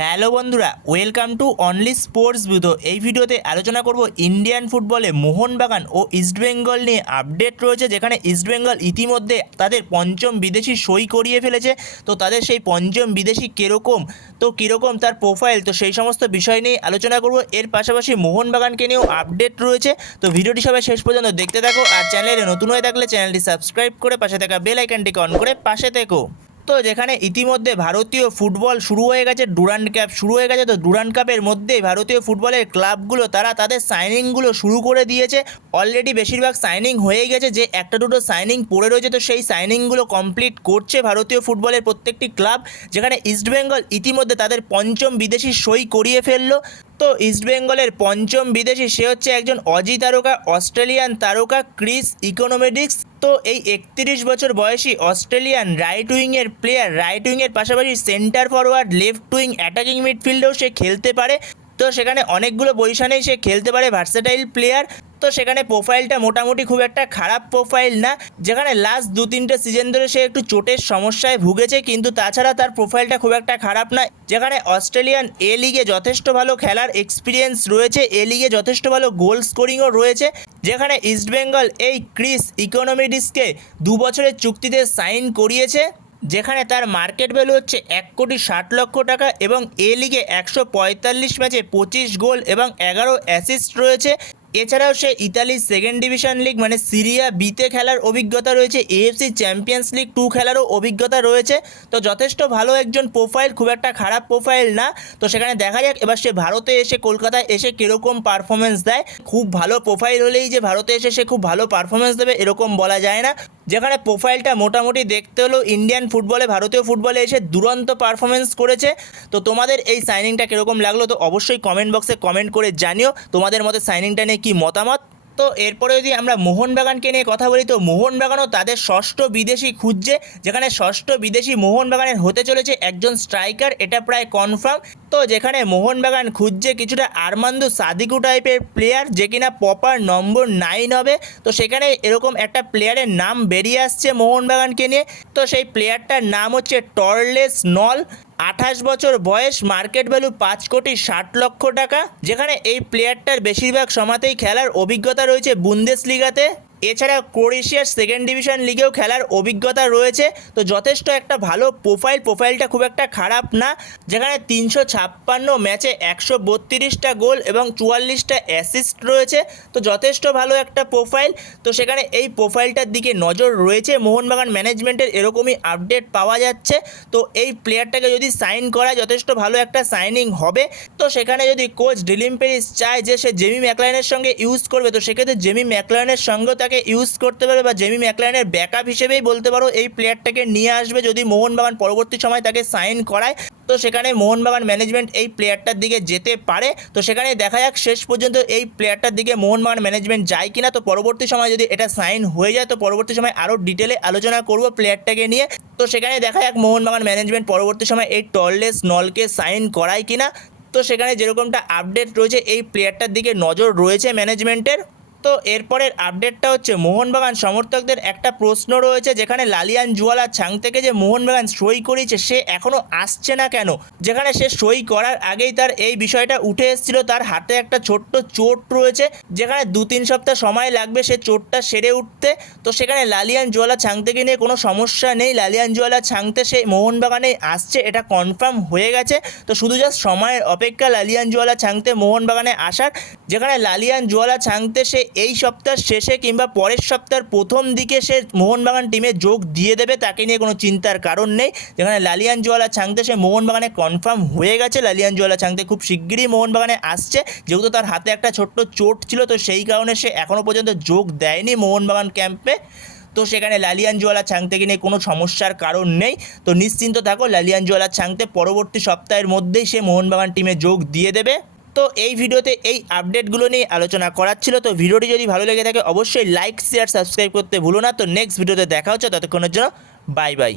Hello বন্ধুরা, welcome to only sports video. এই ভিডিওতে আলোচনা করব ইন্ডিয়ান ফুটবলে মোহনবাগান ও ইস্টবেঙ্গল নিয়ে আপডেট রয়েছে, যেখানে ইস্টবেঙ্গল ইতিমধ্যে তাদের পঞ্চম বিদেশি সই করিয়ে ফেলেছে। তো তাদের সেই পঞ্চম বিদেশি কীরকম তার প্রোফাইল, তো সেই সমস্ত বিষয় নিয়ে আলোচনা করব। এর পাশাপাশি মোহনবাগানকে নিয়েও আপডেট রয়েছে। তো ভিডিওটি সবাই শেষ পর্যন্ত দেখতে থাকো, আর চ্যানেলে নতুন হয়ে থাকলে চ্যানেলটি সাবস্ক্রাইব করে পাশে থাকা বেল আইকনটিকে অন করে পাশে থেকো। তো যেখানে ইতিমধ্যে ভারতীয় ফুটবল শুরু হয়ে গেছে, ডুরান্ড কাপ শুরু হয়ে গেছে, তো ডুরান্ড কাপের মধ্যেই ভারতীয় ফুটবলের ক্লাবগুলো তারা তাদের সাইনিংগুলো শুরু করে দিয়েছে। অলরেডি বেশিরভাগ সাইনিং হয়ে গেছে, যে একটা দুটো সাইনিং পড়ে রয়েছে, তো সেই সাইনিংগুলো কমপ্লিট করছে ভারতীয় ফুটবলের প্রত্যেকটি ক্লাব। যেখানে ইস্টবেঙ্গল ইতিমধ্যে তাদের পঞ্চম বিদেশি সই করিয়ে ফেললো। তো ইস্টবেঙ্গলের পঞ্চম বিদেশি সে হচ্ছে একজন অজি তারকা, অস্ট্রেলিয়ান তারকা ক্রিস ইকোনমিডিক্স। তো এই 31 বছর বয়সী অস্ট্রেলিয়ান রাইট উইংয়ের প্লেয়ার, রাইট উইংয়ের পাশাপাশি centre forward, left wing, attacking মিডফিল্ডেও সে খেলতে পারে। তো সেখানে অনেকগুলো পজিশনেই সে খেলতে পারে, ভার্সেটাইল প্লেয়ার। তো সেখানে প্রোফাইলটা মোটামুটি খুব একটা খারাপ প্রোফাইল না, যেখানে লাস্ট 2-3টে সিজন ধরে সে একটু চোটের সমস্যায় ভুগেছে, কিন্তু তাছাড়া তার প্রোফাইলটা খুব একটা খারাপ না। যেখানে অস্ট্রেলিয়ান এ লিগে যথেষ্ট ভালো খেলার এক্সপিরিয়েন্স রয়েছে, এ লিগে যথেষ্ট ভালো গোল স্কোরিংও রয়েছে। যেখানে ইস্টবেঙ্গল এই ক্রিস ইকোনমিডিসকে 2 বছরের চুক্তিতে সাইন করিয়েছে, যেখানে তার মার্কেট ভ্যালু হচ্ছে 1,60,00,000 টাকা, এবং এ লিগে 145 ম্যাচে 25 গোল এবং 11 অ্যাসিস্ট রয়েছে। এছাড়াও সে ইতালির সেকেন্ড ডিভিশন লিগ মানে সিরিয়া বিতে খেলার অভিজ্ঞতা রয়েছে, এএফসি চ্যাম্পিয়ন্স লিগ 2 খেলারও অভিজ্ঞতা রয়েছে। তো যথেষ্ট ভালো একজন প্রোফাইল, খুব একটা খারাপ প্রোফাইল না। তো সেখানে দেখা যাক এবার সে ভারতে এসে, কলকাতায় এসে কীরকম পারফরমেন্স দেয়। খুব ভালো প্রোফাইল হলেই যে ভারতে এসে সে খুব ভালো পারফরমেন্স দেবে এরকম বলা যায় না। যেখানে প্রোফাইলটা মোটামুটি দেখতে হলেও ইন্ডিয়ান ফুটবলে, ভারতীয় ফুটবলে এসে দুরন্ত পারফরমেন্স করেছে। তো তোমাদের এই সাইনিংটা কীরকম লাগলো, তো অবশ্যই কমেন্ট বক্সে কমেন্ট করে জানিও তোমাদের মতে সাইনিংটা নিয়ে কী মতামত। তো এরপরে যদি আমরা মোহনবাগানকে নিয়ে কথা বলি, তো মোহনবাগানও তাদের ষষ্ঠ বিদেশি খুঁজছে, যেখানে ষষ্ঠ বিদেশি মোহনবাগানের হতে চলেছে একজন স্ট্রাইকার, এটা প্রায় কনফার্ম। তো যেখানে মোহনবাগান খুঁজছে কিছুটা আরমান্দু সাদিকু টাইপের প্লেয়ার, যে কিনা প্রপার নম্বর 9 হবে। তো সেখানে এরকম একটা প্লেয়ারের নাম বেরিয়ে আসছে মোহনবাগানকে নিয়ে। তো সেই প্লেয়ারটার নাম হচ্ছে টর্লেস নল, 28 বছর বয়স, মার্কেট ভ্যালু 5,60,00,000 টাকা। যেখানে এই প্লেয়ারটার বেশিরভাগ সময়তেই খেলার অভিজ্ঞতা রয়েছে বুন্দেসলিগাতে, এছাড়া ক্রোয়েশিয়ার সেকেন্ড ডিভিশন লিগেও খেলার অভিজ্ঞতা রয়েছে। তো যথেষ্ট একটা ভালো প্রোফাইলটা খুব একটা খারাপ না। যেখানে 356 ম্যাচে 132টা গোল এবং 44টা অ্যাসিস্ট রয়েছে। তো যথেষ্ট ভালো একটা প্রোফাইল। তো সেখানে এই প্রোফাইলটার দিকে নজর রয়েছে মোহনবাগান ম্যানেজমেন্টের, এরকমই আপডেট পাওয়া যাচ্ছে। তো এই প্লেয়ারটাকে যদি সাইন করা, যথেষ্ট ভালো একটা সাইনিং হবে। তো সেখানে যদি কোচ ডিলিম পেরিস চায় যে সে জেমি ম্যাকলারেনের সঙ্গে ইউজ করবে, তো সেক্ষেত্রে জেমি ম্যাকলারেনের সঙ্গেও তাকে ইউজ করতে পারবে, বা জেমি ম্যাকলারেনের ব্যাকআপ হিসেবেই বলতে পারো এই প্লেয়ারটাকে নিয়ে আসবে যদি মোহনবাগান পরবর্তী সময় তাকে সাইন করায়। তো সেখানে মোহনবাগান ম্যানেজমেন্ট এই প্লেয়ারটার দিকে যেতে পারে। তো সেখানে দেখা যাক শেষ পর্যন্ত এই প্লেয়ারটার দিকে মোহনবাগান ম্যানেজমেন্ট যায় কিনা। তো পরবর্তী সময় যদি এটা সাইন হয়ে যায়, তো পরবর্তী সময় আরও ডিটেলে আলোচনা করব প্লেয়ারটাকে নিয়ে। তো সেখানে দেখা যাক মোহনবাগান ম্যানেজমেন্ট পরবর্তী সময় এই টর্লেস নলকে সাইন করায় কিনা। তো সেখানে যেরকমটা আপডেট রয়েছে, এই প্লেয়ারটার দিকে নজর রয়েছে ম্যানেজমেন্টের। তো এরপরের আপডেটটা হচ্ছে মোহনবাগান সমর্থকদের একটা প্রশ্ন রয়েছে, যেখানে লালিয়ান জুয়ালা ছাং থেকে যে মোহনবাগান সই করিয়েছে সে এখনও আসছে না কেন। যেখানে সে সই করার আগেই তার এই বিষয়টা উঠে এসেছিল, তার হাতে একটা ছোট্ট চোট রয়েছে, যেখানে 2-3 সপ্তাহ সময় লাগবে সে চোটটা সেরে উঠতে। তো সেখানে লালিয়ান জুয়ালা ছাং থেকে নিয়ে কোনো সমস্যা নেই, লালিয়ান জুয়ালা ছাংতে সে মোহনবাগানেই আসছে, এটা কনফার্ম হয়ে গেছে। তো শুধু জাস্ট সময়ের অপেক্ষা লালিয়ান জুয়ালা ছাংতে মোহনবাগানে আসার। যেখানে লালিয়ান জুয়ালা ছাংতে সে এই সপ্তাহের শেষে কিংবা পরের সপ্তাহের প্রথম দিকে সে মোহনবাগান টিমে যোগ দিয়ে দেবে, তাকে নিয়ে কোনো চিন্তার কারণ নেই। যেখানে লালিয়ান জুয়ালা ছাংতে সে মোহনবাগানে কনফার্ম হয়ে গেছে, লালিয়ান জুয়ালা ছাংতে খুব শিগগিরই মোহনবাগানে আসছে। যেহেতু তার হাতে একটা ছোট্ট চোট ছিল, তো সেই কারণে সে এখনও পর্যন্ত যোগ দেয়নি মোহনবাগান ক্যাম্পে। তো সেখানে লালিয়ান জুয়ালা ছাংতেকে নিয়ে কোনো সমস্যার কারণ নেই। তো নিশ্চিন্ত থাকো, লালিয়ান জুয়ালা ছাংতে পরবর্তী সপ্তাহের মধ্যেই সে মোহনবাগান টিমে যোগ দিয়ে দেবে। তো এই ভিডিওতে এই আপডেটগুলো নিয়ে আলোচনা করার ছিল। তো ভিডিওটি যদি ভালো লেগে থাকে অবশ্যই লাইক, শেয়ার, সাবস্ক্রাইব করতে ভুলো না। তো নেক্সট ভিডিওতে দেখা হচ্ছে, ততক্ষণের জন্য বাই বাই।